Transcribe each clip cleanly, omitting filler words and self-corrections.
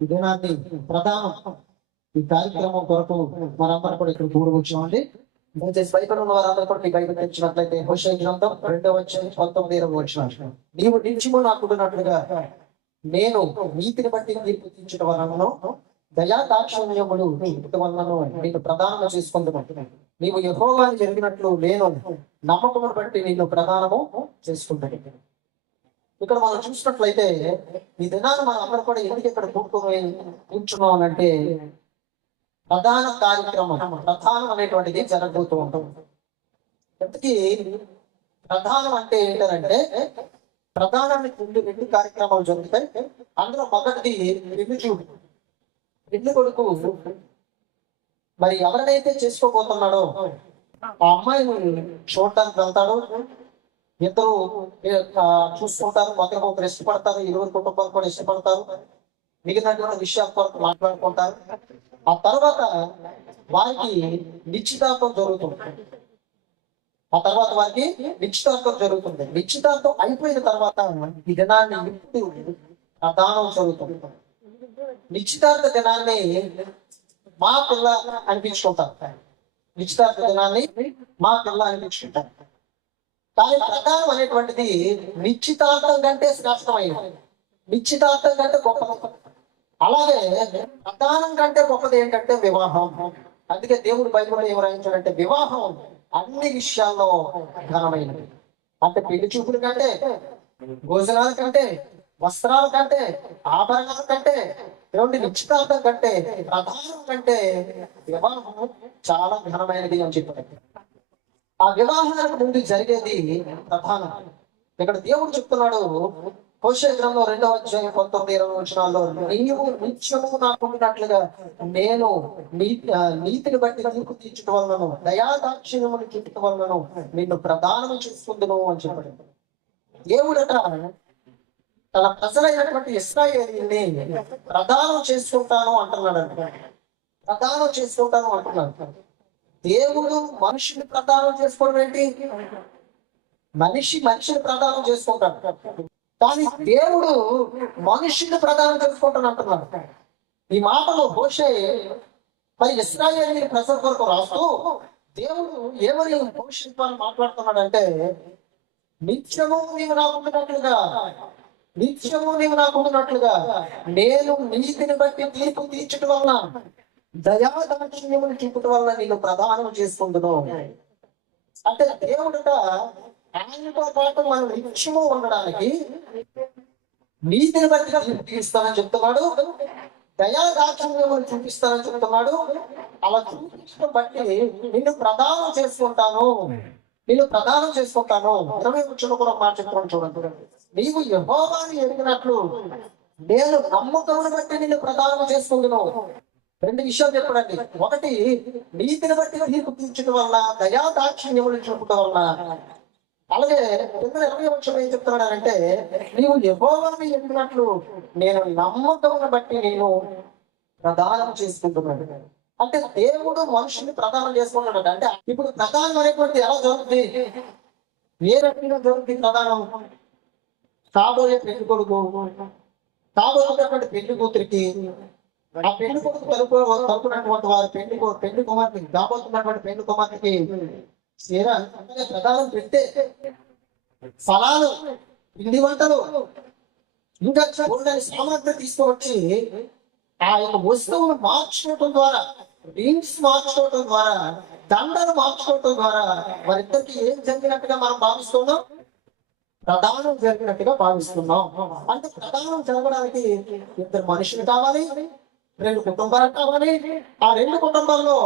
ఈ దినాన్ని ప్రధానం ఈ కార్యక్రమం కొరకు మనందరం కూడా ఇక్కడ కూడవచ్చామండి. దయచేసి బైబిల్ ఉన్న వారందరూ కూడా మీ బైబిల్ తెచ్చినట్లయితే హోషేయ గ్రంథం 2వ అధ్యాయం 19వ వచనం. నీవు నిత్యము నాకుండునట్లుగా నేను నీతిని బట్టి తీర్పు తీర్చడం వలనను దయా దాక్షిణ్యములు చూపుట వలనను నేను ప్రధానము చేసుకుంటున్నాను. నీవు యెహోవాను జరిగినట్లు నేను నమ్మకమును బట్టి నిన్ను ప్రధానము చేసుకుంటాను. ఇక్కడ మనం చూసినట్లయితే ఈ దినాన్ని మనం అందరూ కూడా ఎందుకు ఇక్కడ కూర్చున్నాం అంటే ప్రధాన కార్యక్రమం, ప్రధానం అనేటువంటిది జరగబోతూ ఉంటుంది. ఎందుకు ప్రధానం అంటే ఏంటంటే ప్రధానానికి రెండు కార్యక్రమాలు జరుగుతాయి. అందులో మొదటిది పెళ్లి చూడు. పెళ్లి కొడుకు మరి ఎవరినైతే చేసుకోబోతున్నాడో ఆ అమ్మాయిని చూడటానికి వెళ్తాడు. ఇద్దరు చూసుకుంటారు, ఒకరికొకరు ఇష్టపడతారు, ఇరువురు కుటుంబాలు కూడా ఇష్టపడతారు, మిగిలినటువంటి విషయాల కొరకు మాట్లాడుకుంటారు. ఆ తర్వాత వారికి నిశ్చితార్థం జరుగుతుంది. నిశ్చితార్థం అయిపోయిన తర్వాత ఈ దినాన్ని ఇప్పుడు ప్రధానం జరుగుతుంది. నిశ్చితార్థ దినాన్ని మా పిల్ల అనిపించుకుంటారు. నిశ్చితార్థ దినాన్ని మా పిల్ల అనిపించుకుంటారు. కానీ ప్రధానం అనేటువంటిది నిశ్చితార్థం కంటే శ్రేష్టమైనది, నిశ్చితార్థం కంటే గొప్పది. అలాగే ప్రధానం కంటే గొప్పది ఏంటంటే వివాహం. అందుకే దేవుడు బైబిల్లో ఏం రాయించాడంటే వివాహం అన్ని విషయాల్లో ఘనమైనది. అంటే పెళ్లి చూపుల కంటే, భోజనాల కంటే, వస్త్రాల కంటే, ఆభరణాల కంటే, ఏమంటే నిశ్చితార్థం కంటే, ప్రధానం కంటే వివాహం చాలా ఘనమైనది అని చెప్పాడు. ఆ వివాహానికి ముందు జరిగేది ప్రధానం. ఇక్కడ దేవుడు చెప్తున్నాడు హోషేయ గ్రంథం 2వ అధ్యాయం 19-20 వచనాల్లో, నీవు నిత్యము నాకుంటున్నట్లుగా నేను నీతిని బట్టి తీర్పు తీర్చడం వలనను దయాదాక్షిణ్యమును చూపటం వలనను నిన్ను ప్రధానం చేసుకుందును అని చెప్పాడు. దేవుడట తన ప్రజలైనటువంటి ఇశ్రాయేలుని ప్రధానం చేసుకుంటాను అంటున్నాడు. ప్రధానం చేసుకుంటాను అంటున్నాడు. దేవుడు మనిషిని ప్రదానం చేసుకోవడం ఏంటి? మనిషిని ప్రదానం చేసుకుంటాడు. కానీ దేవుడు మనుషుని ప్రదానం చేసుకుంటాను అంటున్నాడు. ఈ మాటలు హోషేయ మరి ఇశ్రాయేలు ప్రజల కొరకు రాస్తూ దేవుడు ఏమని భవిష్యత్తుని మాట్లాడుతున్నాడంటే నిత్యము నీవు నాకుంటున్నట్లుగా నేను నీతిని బట్టి తీర్పు తీర్చడం వలన దయాదాక్షిణ్యమును చూపటం వల్ల నేను ప్రధానం చేసుకుంటును. అంటే దేవుడట ఆయనతో పాటు మనం నిత్యము ఉండడానికి నీతిని బట్టి తీర్పిస్తానని చెప్తున్నాడు, దయాదాక్షిణ్యమును చూపిస్తానని చెప్తున్నాడు. అలా చూపించడం బట్టి నిన్ను ప్రధానం చేసుకుంటాను. 20 వచనంలో కూడా మాట చెప్తున్నాను చూడండి. నీవు యెహోవాను ఎరిగినట్లు నేను నమ్మకమును బట్టి నిన్ను ప్రధానం చేసుకుంటున్నావు. 2 విషయాలు చెప్పడండి. ఒకటి, నీతిని బట్టి తీర్పు తీర్చడం వల్ల, దయాదాక్షిణ్యములు చూపటం వల్ల. అలాగే 20 వచనం ఏం చెప్తున్నాడంటే నీవు యెహోవాను ఎరిగినట్లు నేను నమ్మకమును బట్టి నేను ప్రధానం చేసుకుంటున్నాడు. అంటే దేవుడు మనుషుని ప్రధానం చేసుకుంటున్నాడు. అంటే ఇప్పుడు ప్రధానం అనేటువంటి ఎలా జరుగుతుంది, ఏ రకంగా జరుగుతుంది ప్రధానం? కాబోయే పెళ్లి కొడుకు, కాబోయేటటువంటి పెళ్లి కూతురికి, ఆ పెళ్లి కొడుకు తలుపునటువంటి వారు పెళ్లి కుమార్తెకి, కాబోతున్నటువంటి పెళ్లి కుమార్తెకి ప్రధానం పెట్టే ఫలాలు, పిండి వంటలు, ఇంకా చూడని సామగ్రి తీసుకువచ్చి ఆ యొక్క వస్తువును మార్చుకోవటం ద్వారా, రింగ్స్ మార్చుకోవటం ద్వారా, దండలు మార్చుకోవటం ద్వారా వారిద్దరికి ఏం జరిగినట్టుగా మనం భావిస్తున్నాం? ప్రధానం జరిగినట్టుగా భావిస్తున్నాం. అంటే ప్రధానం జరగడానికి 2 మనుషులు కావాలి, 2 కుటుంబాలు కావాలి. ఆ 2 కుటుంబాల్లో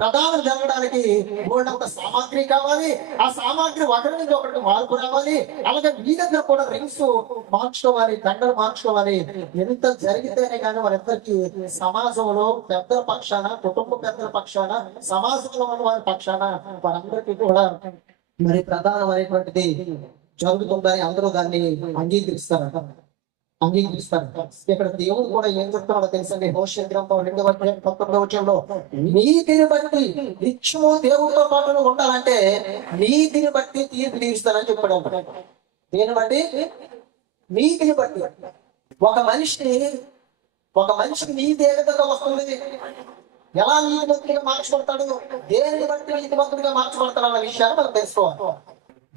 ప్రధానం జరగడానికి మూడంత సామాగ్రి కావాలి. ఆ సామాగ్రి ఒకరి నుంచి ఒకరికి మార్పు రావాలి. అలాగే మీ దగ్గర కూడా రింగ్స్ మార్చుకోవాలి, దండలు మార్చుకోవాలి. ఎంత జరిగితేనే కానీ వారిద్దరికి సమాజంలో పెద్దల పక్షాన, కుటుంబ పెద్దల పక్షాన, సమాజంలో ఉన్న వారి పక్షాన వారందరికీ కూడా మరి ప్రధానమైనటువంటిది జరుగుతుందని అందరూ దాన్ని అంగీకరిస్తారు. ఇక్కడ దేవుడు కూడా ఏం చెప్తున్నాడో తెలుసండి. హోషేయ గ్రంథం 2వ అధ్యాయం 19వ వచనంలో, నీతిని బట్టి నిత్యము దేవుడితో పాటు ఉండాలంటే నీతిని బట్టి తీర్పు తీరుస్తానని చెప్పాడు. దేని బట్టి? నీతిని బట్టి. ఒక మనిషి ఒక మనిషికి నీతి ఏ విధంగా వస్తుంది, ఎలా నీతిమంతుడిగా మార్చబడతాడు, దేనిని బట్టి నీతిమంతుడిగా మార్చబడతాడు అన్న విషయాన్ని మనం తెలుసుకోవాలి.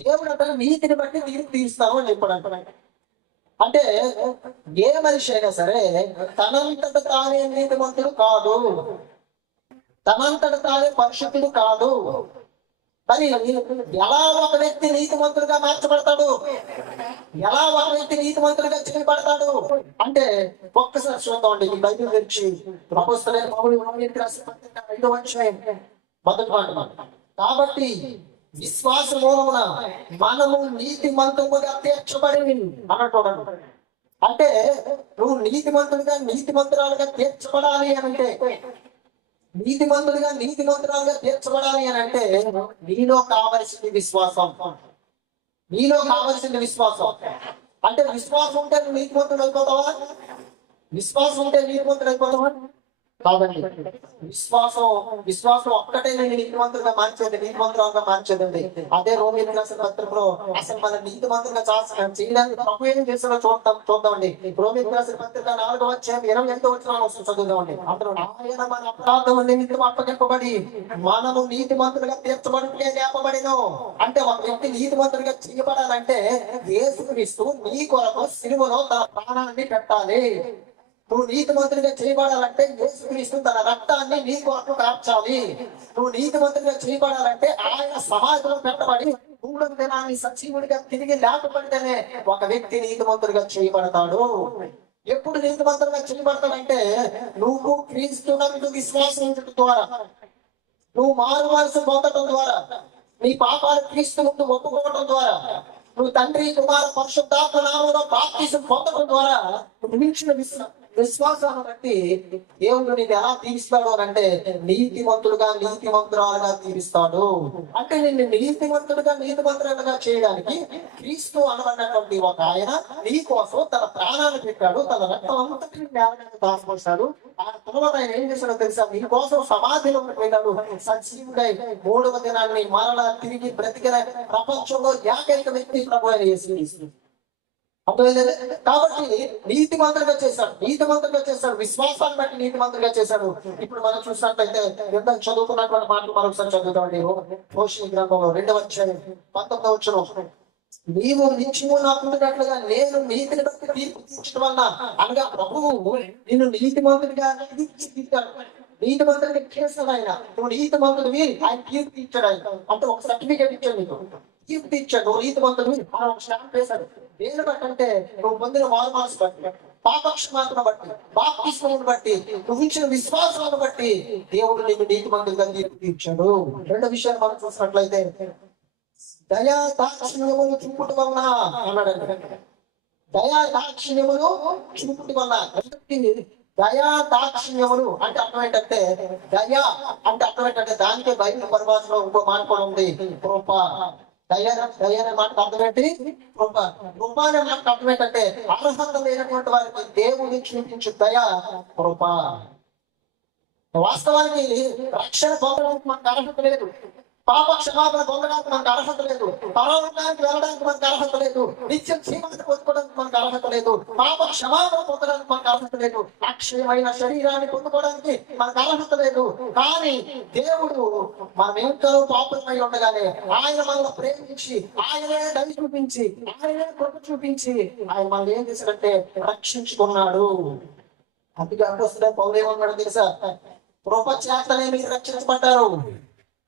దేవుడు అంటే నీతిని బట్టి తీర్పు తీస్తాను అని చెప్పాడు అంటున్నాడు. అంటే ఏ మనిషి అయినా సరే తనంతట తానే నీతిమంతుడు కాదు, తనంతట తానే పరిశుద్ధుడు కాదు. మరి ఎలా ఒక వ్యక్తి నీతిమంతుడిగా మార్చబడతాడు, ఎలా ఒక వ్యక్తి నీతిమంతుడిగా చేయబడతాడు అంటే ఒక్కసారి చూద్దామండి. ఈ బైబిల్ గురించి అపోస్తలుడైన పౌలు రోమీయులకు రాసిన పత్రిక 5వ అధ్యాయం మొదటి మాట. కాబట్టి విశ్వాస మూలమున మనము నీతిమంతులుగా తీర్చబడి అన్నట్టు. అంటే నువ్వు నీతిమంతురాలుగా తీర్చబడాలి అని అంటే, నీతిమంతురాలుగా తీర్చబడాలి అని అంటే నీలో కావలసింది విశ్వాసం. నీలో కావలసింది విశ్వాసం. అంటే విశ్వాసం ఉంటే నువ్వు నీతిమంతుడు అయిపోతావా? విశ్వాసం ఉంటే నీతిమంతుడు అయిపోతావా? కాదండి. విశ్వాసం ఒక్కటే నేను నీతిమంతులుగా నీతిమంతులుగా మార్చేదండి. అదే రోమీయులకు రాసిన పత్రికలో అసలు మన నీతిమంతులుగా చేయడానికి ప్రభు ఏం చేస్తారో చూద్దామండి. రోమీయులకు రాసిన పత్రిక 4వ అధ్యాయం 28వ వచనం చదువుదామండి. అందులో ఆయన మన అపరాధం నిమిత్తం అప్పగింపబడి మనము నీతిమంతులుగా తీర్చబడితే లేపబడిను. అంటే ఒక వ్యక్తి నీతిమంతులుగా చేయబడాలంటే యేసుక్రీస్తు నీ కొరకు సిలువలో తన ప్రాణాన్ని పెట్టాలి. నువ్వు నీతిమంతుడిగా చేయబడాలంటే యేసుక్రీస్తు తన రక్తాన్ని నీ కొరకు కార్చాలి. నువ్వు నీతిమంతుడిగా చేయబడాలంటే ఆయన సమాధిలో పెట్టబడి 3వ దినాన్ని సజీవుడిగా తిరిగి లేపబడితేనే ఒక వ్యక్తి నీతిమంతుడిగా చేయబడతాడు. ఎప్పుడు నీతిమంతుడిగా చేయబడతాడంటే నువ్వు క్రీస్తునందు విశ్వాసించడం ద్వారా, నువ్వు మారు మనసు పొందడం ద్వారా, నీ పాపాలు క్రీస్తు ముందు ఒప్పుకోవడం ద్వారా, నువ్వు తండ్రి కుమార పరిశుద్ధాత్మ నామములో బాప్తిసం పొందడం ద్వారా నువ్వు విశ్వాసాన్ని బట్టి దేవుడు నేను ఎలా తీరుస్తాడు అని అంటే నీతిమంతురాలుగా తీరుస్తాడు. అంటే నిన్ను నీతిమంతురాలుగా చేయడానికి క్రీస్తు అనబడినటువంటి ఒక ఆయన నీ కోసం తన ప్రాణాన్ని పెట్టాడు, తన రక్తం అంతటిని దాచిపోసాడు. ఆ తర్వాత ఆయన ఏం చేశాడో తెలుసా? నీ కోసం సమాధిలోకి వెళ్ళాడు, సజీవుడై 3వ దినాన్ని మరలా తిరిగి బ్రతికిన ప్రపంచంలో ఏకైక వ్యక్తి ప్రభు అయిన యేసుక్రీస్తు. కాబట్టి నీతిమంతులుగా చేశాడు, విశ్వాసాన్ని బట్టి నీతిమంతులుగా చేశాడు. ఇప్పుడు మనం చూసినట్లయితే ఎంత చదువుకున్నటువంటి మాటలు మరొకసారి చదువుతామండి. హోషేయ గ్రంథంలో 2వ అధ్యాయం 19వ వచనం. నీవు నిత్యము నాకున్నట్లుగా నేను నీతిని బట్టి తీర్పు తీర్చడం వల్ల, అనగా ప్రభువు నిన్ను నీతిమంతుడిగా తీర్చాడు, నీతిమంతుడిగా చేస్తాడు. ఆయన నువ్వు నీతిమంతుడివి, ఆయన తీర్పు ఇచ్చాడు. ఆయన అంటే ఒక సర్టిఫికేట్ ఇచ్చాడు, నీకు తీర్పు ఇచ్చాడు. నువ్వు నీతిమంతుడివి ఆయన ఒక స్టాంప్ వేశాడు. దేని బట్టి అంటే నువ్వు పొందిన మారు మనసు బట్టి, పాపక్షమాతను బట్టి, బాప్తిస్మమును బట్టి, నువ్వు ఇచ్చిన విశ్వాసాలను బట్టి దేవుడు నీకు నీతిమంతుడిగా తీర్పు తీర్చాడు. 2 విషయాలు మనం చూసినట్లయితే దయా దాక్షిణ్యములు చూపుట వలన అన్నాడు. దయా దాక్షిణ్యములు చూపుట వలన. దయా దాక్షిణ్యములు అంటే అర్థం ఏంటంటే, దయా అంటే అర్థం ఏంటంటే దానికే బైబిల్ పరిభాషలో ఇంకో మాట కూడా ఉంది, కృప. దయ అనే మాటకు అర్థం ఏంటి? కృప. కృప అనే మాటకు అర్థం ఏంటంటే అర్హత లేనటువంటి వారికి దేవుడి చూపించు దయ కృప. వాస్తవానికి రక్షణ పొందడానికి మనకు అర్హత లేదు, పాప క్షమాపణ పొందడానికి మనకు అర్హత లేదు, పరలోకానికి వెళ్ళడానికి మనకు అర్హత లేదు, నిత్యం జీవాన్ని పొందుకోవడానికి మనకు అర్హత లేదు, పాప క్షమాపణ పొందడానికి మనకు అర్హత లేదు, అక్షయమైన శరీరాన్ని పొందుకోవడానికి మనకు అర్హత లేదు. కానీ దేవుడు మనం ఎంతో పాపమై ఉండగానే ఆయన మనల్ని ప్రేమించి, ఆయనే దయ చూపించి, ఆయనే కృప చూపించి ఆయన మనల్ని ఏం చేశాడంటే రక్షించుకున్నాడు. అందుకే అపోస్తలుడైన పౌలు ఏమన్నాడో తెలుసా? కృప చేతనే మీరు రక్షించబడ్డారు.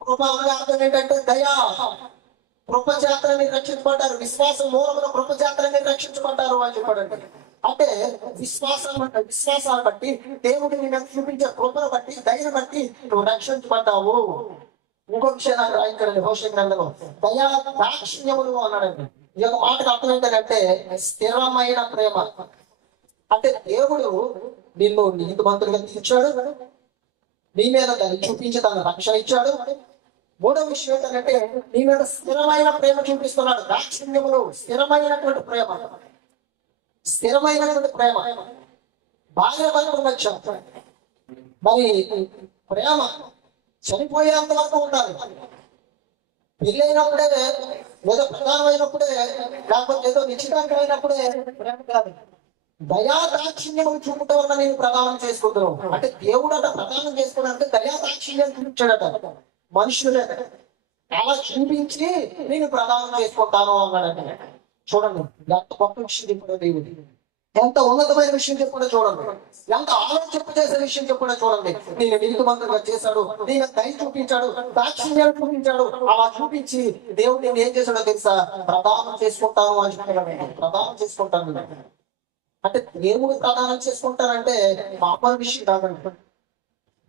కృప అర్థం ఏంటంటే దయా. కృప చేతనే మీరు రక్షించబడ్డారు, విశ్వాసం మూలంలో కృప చేతనే మీరు రక్షించబడ్డారు అని చెప్పాడంటే, అంటే విశ్వాసాన్ని బట్టి దేవుడిని నేను చూపించే కృపను బట్టి, దయను బట్టి నువ్వు రక్షించబడ్డావు. ఇంకో విషయం నాకు రాయించాడండి హోషేయ గ్రంథంలో, దయా దాక్షిణ్యములు అన్నాడండి. ఈ యొక్క మాటకు అర్థం ఏంటంటే స్థిరమైన ప్రేమ. అంటే దేవుడు నిన్ను నీతిమంతులుగా తీర్చాడు, నీ మీద దాన్ని చూపించి తన రక్షణ ఇచ్చాడు. 3వ విషయం ఏంటంటే నీ మీద స్థిరమైన ప్రేమ చూపిస్తున్నాడు. దాక్షిణ్యములు స్థిరమైనటువంటి ప్రేమ, భార్య భర్తల మధ్య మరి ప్రేమ చనిపోయేంత వరకు ఉండాలి. పెళ్ళైనప్పుడే, ఏదో ప్రధానమైనప్పుడే, లేకపోతే ఏదో నిశ్చితార్థం అయినప్పుడే ప్రేమ కాదు. దయా దాక్షిణ్యం చూపటం వల్ల నేను ప్రదానం చేసుకుంటున్నాను. అంటే దేవుడు అట ప్రదానం చేసుకోవడానికి దయా దాక్షిణ్యం చూపించాడట. మనుషులే అలా చూపించి నేను ప్రదానం చేసుకుంటాను అన్నాడట. చూడండి ఎంత గొప్ప విషయం చెప్పాడు దేవుడు, ఎంత ఉన్నతమైన విషయం చెప్పకుండా చూడండి, ఎంత ఆలోచింప చేసే విషయం చెప్పకుండా చూడండి. నేను నీతిమంతులుగా చేశాడు, నేను దయ చూపించాడు, దాక్షిణ్యాలు చూపించాడు. అలా చూపించి దేవుడు నేను ఏం చేశాడో తెలుసా, ప్రదానం చేసుకుంటాను అని చెప్పాడు. ప్రదానం చేసుకుంటాను అంటే దేవుడు ప్రదానం చేసుకుంటానంటే మామూలు విషయం కాదండి.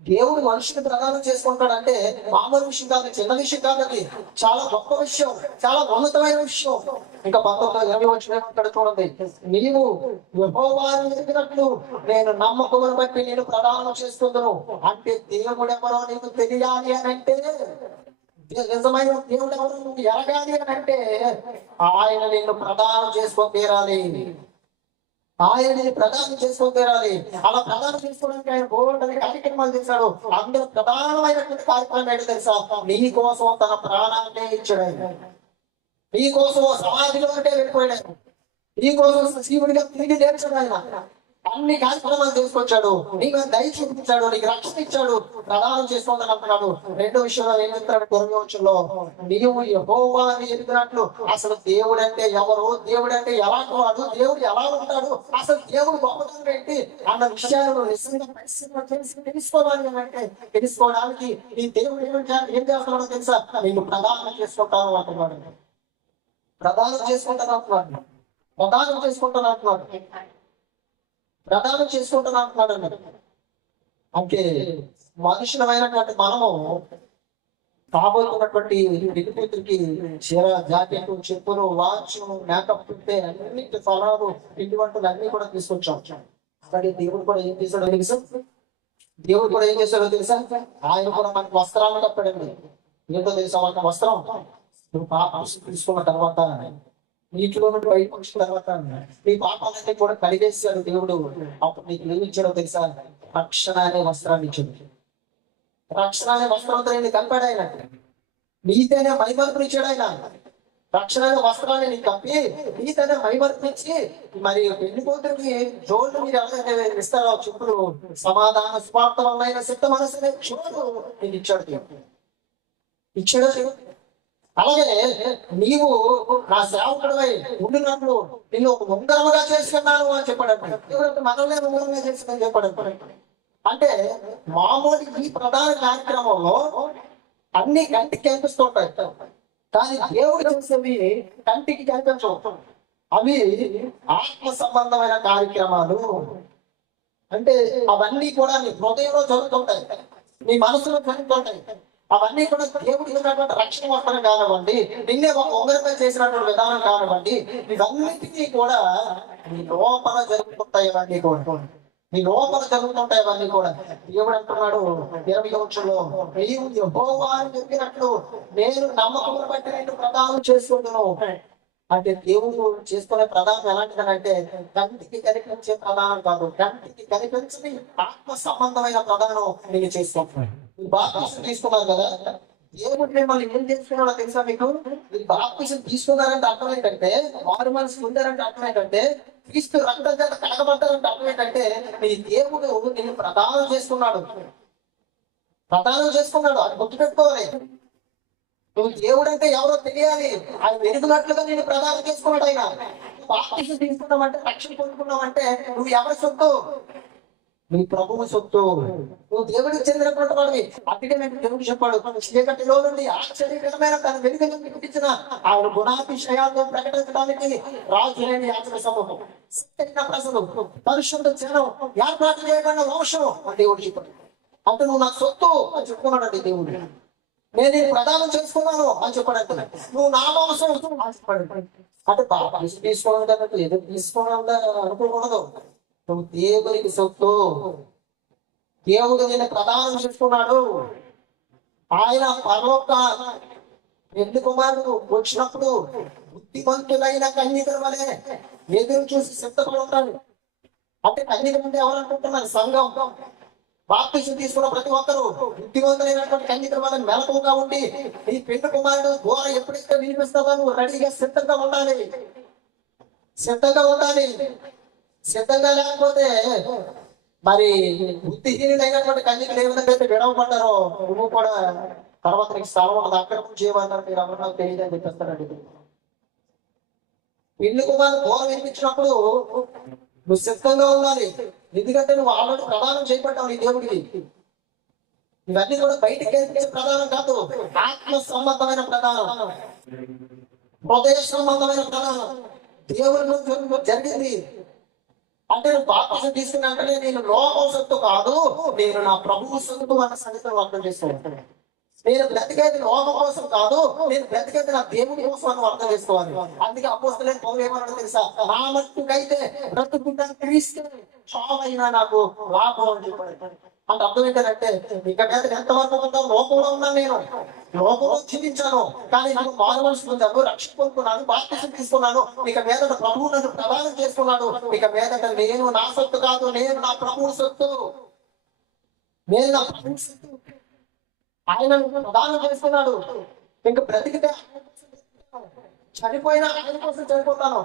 దేవుడు మనుషుని ప్రదానం చేసుకుంటాడంటే మామూలు విషయం కాదు, చిన్న విషయం కాదండి, చాలా గొప్ప విషయం, చాలా ఉన్నతమైన విషయం. ఇంకా 19:20 వచ్చిన చూడండి, నీవు యెహోవాను ఎరిగినట్లు నేను నమ్మకమును బట్టి నేను ప్రదానం చేస్తున్నాను. అంటే దేవుడు ఎవరో నీకు తెలియాలి అని అంటే, నిజమైన దేవుడు ఎవరో నువ్వు ఎరగాలి అని అంటే ఆయన నిన్ను ప్రదానం చేసుకొని తీరాలి. ఆయనని ప్రదానం చేసుకొని తీరాలి. అలా ప్రదానం చేసుకోవడానికి ఆయన గోల్డెన్ కార్యక్రమాలు చేశాడు. అందులో ప్రధానమైనటువంటి కార్యక్రమం ఏంటో తెలుసా, నీ కోసం తన ప్రాణాన్ని ఇచ్చాడు. ఆయన నీ కోసం సమాధిలో ఉంటే వెళ్ళిపోయాడు. నీ కోసం శివుడిగా తిరిగి లేచాడు. ఆయన అన్ని కార్యక్రమాలు తీసుకొచ్చాడు. నీకు దయ చూపించాడు, నీకు రక్షణ ఇచ్చాడు, ప్రదానం చేసుకోవాలని అంటున్నాడు. రెండో విషయంలో ఏం చెప్తాడు 20 నీవు యెహోవాని ఎరిగినట్లు. అసలు దేవుడు అంటే ఎవరు, దేవుడు అంటే ఎలాంటి వాడు, దేవుడు ఎలా ఉంటాడు, అసలు దేవుడు గొప్పతనం ఏంటి అన్న విషయాలను నిజంగా పరిశీలన చేసి తెలుసుకోవడానికి ఈ దేవుడు ఏం చేస్తున్నాడో తెలుసా, నేను ప్రదానం చేసుకుంటాను అంటున్నాడు. ప్రదానం చేసుకుంటాను అంటున్నాడు. ప్రదానం చేసుకుంటాను అంటున్నాడు. ప్రదానం చేసుకుంటాను అంటున్నాడు అన్నాడు. అంటే మనుషులమైనటువంటి మనము కాబోతున్నటువంటి పెళ్లికూతురికి చీర, జాకెట్, చెప్పులు, వాచ్, మేకప్ ఉంటే అన్నింటి ఫలాలు, పిండి వంటలు అన్ని కూడా తీసుకొచ్చాం. అలాగే దేవుడు కూడా ఏం చేశాడో తెలుసా, దేవుడు కూడా ఏం చేశాడో తెలుసా, ఆయన కూడా మనకు వస్త్రాలను కప్పాడండి. ఏంటో తెలుసా, మనకు వస్త్రం నువ్వు పాప తీసుకున్న తర్వాత, నీటిలో నుండి బయటకు వచ్చిన తర్వాత నీ పాపాలన్నీ కూడా కడిగేసాడు దేవుడు. అప్పుడు నీకు ఏమి ఇచ్చాడో తెలుసా, రక్షణ అనే వస్త్రాన్ని ఇచ్చాడు. రక్షణ అనే వస్త్రంతో నేను కలిపాడు ఆయన. నీతేనే మైమర్పునిచ్చాడు ఆయన. రక్షణ అనే వస్త్రాన్ని నీకు కప్పి నీతేనే మైమర్పించి, మరి పెళ్లి కూతురికి జోళ్ళు మీరు ఎవరైతే ఇస్తారో చెప్పులు, సమాధాన స్వార్థ వల్ల సిద్ధ మనసు చూడు నీకు ఇచ్చాడు. ఇచ్చాడు దేవుడు. అలాగే నీవు నా సేవకుడివై ఉండినట్లు నిన్ను ఒక ఉంగరముగా చేసుకున్నాను అని చెప్పాడు. మనల్ని ఉంగరంగా చేసుకుని చెప్పాడు. అంటే మామూలు ఈ ప్రధాన కార్యక్రమంలో అన్ని కంటికి కనిపిస్తుంటాయి, కానీ దేవుడు చేసేవి కంటికి కనిపించవు. అవి ఆత్మ సంబంధమైన కార్యక్రమాలు. అంటే అవన్నీ కూడా నీ హృదయంలో జరుగుతుంటాయి, నీ మనసులో జరుగుతుంటాయి. అవన్నీ కూడా దేవుడు ఇచ్చినటువంటి రక్షణ వస్త్రం కానివ్వండి, నిన్నే ఒక ఉంగరంపై చేసినటువంటి విధానం కానివ్వండి, ఇవన్నిటికీ కూడా నీ లోపల జరుగుతుంటాయి. అవన్నీ కూడా నీ లోపల జరుగుతుంటాయి. అవన్నీ కూడా దేవుడు అంటున్నాడు 20 నీవు యెహోవాను చెప్పినట్లు నేను నమ్మకమును బట్టి నేను ప్రదానం చేసుకుంటున్నాను. అంటే దేవుడు చేసుకునే ప్రధానం ఎలాంటిదనంటే కంటికి కనిపించే ప్రధానం కాదు, కంటికి కనిపించని ఆత్మ సంబంధమైన ప్రధానం నేను చేసుకుంటున్నాను. బాప్తిసం తీసుకున్నారు కదా, దేవుడు మిమ్మల్ని ఏం చేసుకున్నాడో తెలుసా మీకు? బాప్తిసం తీసుకున్నారంటే అర్థం ఏంటంటే, వారు మనసు పొందారంటే అర్థం ఏంటంటే, క్రీస్తు రక్తం చేత కడగబడ్డారంటే అర్థం ఏంటంటే, నీ దేవుడు నిన్ను ప్రదానం చేసుకున్నాడు. ప్రదానం చేసుకున్నాడు అది గుర్తుపెట్టుకోవాలి. నువ్వు దేవుడు అంటే ఎవరో తెలియాలి. ఆయన ఎరుగునట్లుగా నేను ప్రదానం చేసుకున్నాడు. ఆయన బాప్తిసం తీసుకున్నామంటే, రక్షణ పొందుకున్నామంటే నువ్వు ఎవరి సొత్తు? నీ ప్రభువు సొత్తు. నువ్వు దేవుడికి చెందినటువంటి వాడివి. అందుకే నేను దేవుడు చెప్పాడు, చీకటిలో నుండి ఆశ్చర్యకరమైన తన వెలుగును చూపించిన ఆయన గుణాతిశయాలను ప్రకటించడానికి రాజులేని యాచక సమూహం, సత్యమైన ప్రజలు, పరిశుద్ధ జనం, ఏర్పాటు చేయబడిన వంశం అని దేవుడు చెప్పాడు. అంటే నువ్వు నా సొత్తు అని చెప్పుకున్నాడండి దేవుడు. నేను నేను ప్రదానం చేసుకున్నాను అని చెప్పాడు. నువ్వు నా వంశం అని చెప్పాడు. అంటే తీసుకోవడం ఎదురు తీసుకోవడం అనుకోకూడదు. నువ్వు దేవునికి సొత్తు. దేవుడు నేను ప్రదానం చేసుకున్నాడు. ఆయన పరలోక పెళ్లి కుమారుడు వచ్చినప్పుడు బుద్ధిమంతులైన కన్యకల వలె ఎదురు చూసి సిద్ధపడి ఉంటాడు. అంటే కన్యకలు అంటే ఎవరు అనుకుంటున్నారు? సంఘం. బాప్తిసం తీసుకున్న ప్రతి ఒక్కరు బుద్ధిమంతులైనటువంటి కన్యకల వలె మెలకువగా ఉండి ఈ పెళ్లి కుమారుడు ద్వారా ఎప్పుడైతే వినిపిస్తావో నువ్వు రెడీగా సిద్ధంగా ఉండాలి. సిద్ధంగా ఉండాలి. సిద్ధంగా లేకపోతే మరి బుద్ధిహీనులైనటువంటి కన్యకలు ఏ విధంగా అయితే విడవబడ్డారో నువ్వు కూడా తర్వాత నీకు స్థలం ఉండదు, అక్కడ చేయమన్నారు, మీరు ఎవరు నాకు తెలియదు అని చెప్పేస్తారండి. పెళ్లి కుమారు దూరం వినిపించినప్పుడు నువ్వు సిద్ధంగా ఉండాలి. ఎందుకంటే నువ్వు ఆల్రెడీ ప్రదానం చేయబడ్డావు నీ దేవుడికి. ఇవన్నీ కూడా బయటికి కనిపించే ప్రధానం కాదు, ఆత్మ సంబంధమైన ప్రధానం, హృదయ సంబంధమైన ప్రధానం. దేవుడి జరిగింది అంటే నువ్వు బాప్తిజం తీసుకున్నా అంటే నేను లోకం సొత్తు కాదు, నేను నా ప్రభువు సొత్తు అన్న సంగతిని అర్థం చేసుకోవాలి. నేను బ్రతికేది లోకం కోసం కాదు, నేను బ్రతికేది నా దేవుడి కోసం అని అర్థం చేసుకోవాలి. అందుకే అపోస్తలులైన పౌలు ఏమన్నాడో తెలుసా, నా మట్టుకైతే బ్రతుకుట క్రీస్తు, చావైనా నాకు లాభం అని చెప్పాడు. అంటే అర్థం ఏంటంటే ఇక మీద ఎంతవరకు ఉంటావు, లోకంలో ఉన్నా నేను లోకంలో జీవించాను, కానీ నాకు మానవలసి పొందాను, రక్షణ పొందుకున్నాను, బాప్తిజం తీసుకున్నాను. ఇక మీద ప్రభువు నన్ను ప్రదానం చేసుకున్నాడు. ఇక మీద నేను నా సొత్తు కాదు, నేను నా ప్రభువు సొత్తు, నేను నా ప్రభువు సొత్తు. ఆయన ప్రదానం చేసుకున్నాడు. ఇంక బ్రతికితే చనిపోయినా ఆయన కోసం చనిపోతాను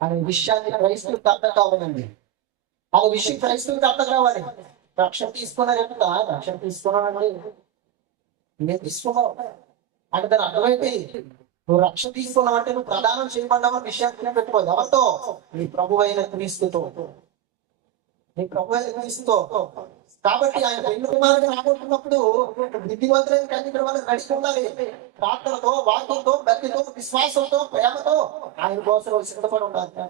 అనే విషయాన్ని క్రైస్తవులకు అర్థం కావాలండి. ఆ విషయం క్రైస్తవులకు అర్థం కావాలి. రక్షణ తీసుకున్నారు, రక్షణ తీసుకున్నానండి, నేను తీసుకున్నావు అంటే దాని అర్థమైతే నువ్వు రక్షణ తీసుకున్నావు అంటే నువ్వు ప్రదానం చేయబడ్డావు అనే విషయాన్ని పెట్టుకోదు. ఎవరితో? నీ ప్రభు అయిన క్రీస్తుతో, నీ ప్రభు అయిన క్రీస్తుతో. కాబట్టి ఆయన పెళ్లి కుమారుడు రాబోతున్నప్పుడు బుద్ధివంతులైన కన్యకల వల్ల నడిచి ఉండాలి. ప్రార్థనతో, వాక్యంతో, భక్తితో, విశ్వాసంతో, ప్రేమతో ఆయన కోసం సిద్ధపడి ఉండాలి.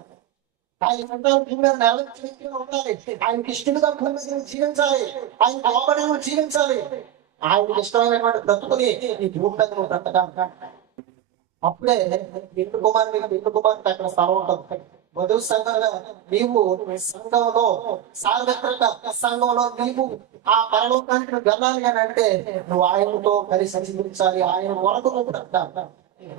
ఆయన ఉండాలి, ఆయనకి ఇష్టంగా జీవించాలి, ఆయన లోపడి జీవించాలి, ఆయనకి ఇష్టమైనటువంటి బ్రతుకుని ఈ భూమి మీద నువ్వు బ్రతకాలి. అప్పుడే పెళ్లి కుమారుడు అక్కడ స్థలం ఉంటుంది. వధువు సంఘంగా నీవు సంఘంలో, సార్వత్రిక సంఘంలో నీవు ఆ పరలోకానికి నువ్వు వెళ్ళాలి అని అంటే నువ్వు ఆయనతో కలిసి జీవించాలి, ఆయన వరకు నువ్వు బ్రతకాలి.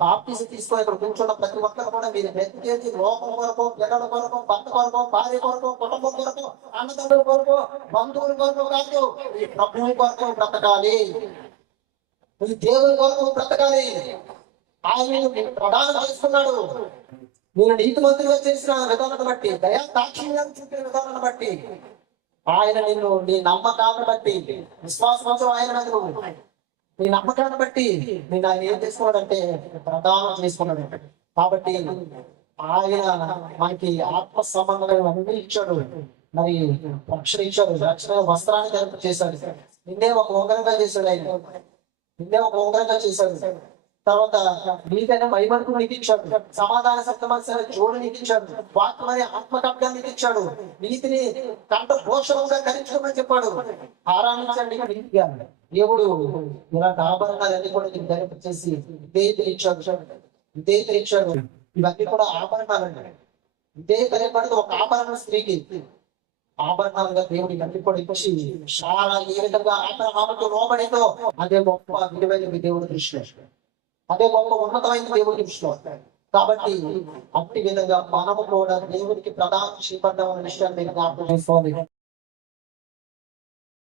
బాప్తిజం తీసుకొని ఇక్కడ కూర్చున్న ప్రతి ఒక్కరు కూడా మీరు బ్రతికేది లోకం కొరకు, పిల్లల కొరకు, భర్త కొరకు, భార్య కొరకు, కుటుంబం కొరకు, అన్నదమ్ముల కొరకు, బంధువుల కొరకు కాదు, ఈ ప్రభువు కొరకు బ్రతకాలి, ఈ దేవుని కొరకు బ్రతకాలి. ఆయన ప్రదానం చేసుకున్నాడు. నేను నీతిమంతులుగా చేసిన విధానాన్ని బట్టి, దయా దాక్షిణ్యాన్ని చూపిన విధానాన్ని బట్టి, ఆయన నిన్ను నీ నమ్మకాన్ని బట్టి, విశ్వాసం ఆయన మీద నీ నమ్మకాన్ని బట్టి నేను ఆయన ఏం చేసుకున్నాడంటే ప్రదానం చేసుకున్నాడు. కాబట్టి ఆయన మనకి ఆత్మ సంబంధమైన అన్ని ఇచ్చాడు. మరి రక్షణ ఇచ్చాడు, రక్షణ వస్త్రాన్ని ధరింప చేశాడు. నిన్నే ఒక ఉంగరంగా చేశాడు, ఆయన నిన్నే ఒక ఉంగరంగా చేశాడు. తర్వాత నీకైనా మైమరుకు నీకు ఇచ్చాడు, సమాధాన సప్తమత్సర జోడు నీకు ఇచ్చాడు, వాక్యమని ఆత్మకబ్దాన్ని నీకు ఇచ్చాడు, నీతిని కంట భోషణంగా ధరించమని చెప్పాడు. ఆరాధించండి నీతిగా దేవుడు ఇలాంటి ఆభరణాలన్నీ కూడా నీకు ధరింపచేసి విధేయతలు ఇచ్చాడు. ఇవన్నీ కూడా ఆభరణాలండి. విధేయత అనేటువంటిది ఒక ఆభరణ స్త్రీకి ఆభరణాలుగా దేవుడికి అన్ని కూడా ఇచ్చి చాలా ఏ విధంగా ఆభరణాలతో లోబడితో అదే గొప్ప విలువైన దేవుడి దృష్టిలో, అదే గొప్ప ఉన్నతమైన దేవుడి దృష్టిలో. కాబట్టి అట్టి విధంగా మనము కూడా దేవుడికి ప్రధాన చేయబడ్డామన్న విషయాన్ని జ్ఞాపకం చేసుకోవాలి.